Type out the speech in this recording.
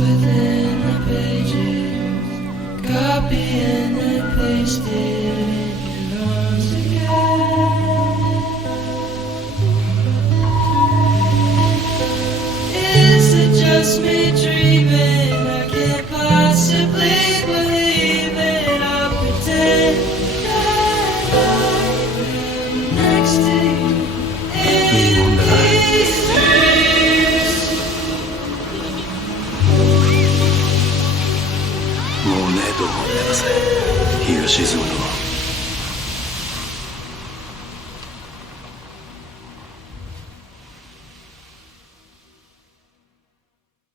within the pages, copying and pasting your arms again. Is it just me dreaming? I can't possibly believe it. I'll pretend that I'm next to you in these dreams. もうねえと思うんだよなさ日が沈むの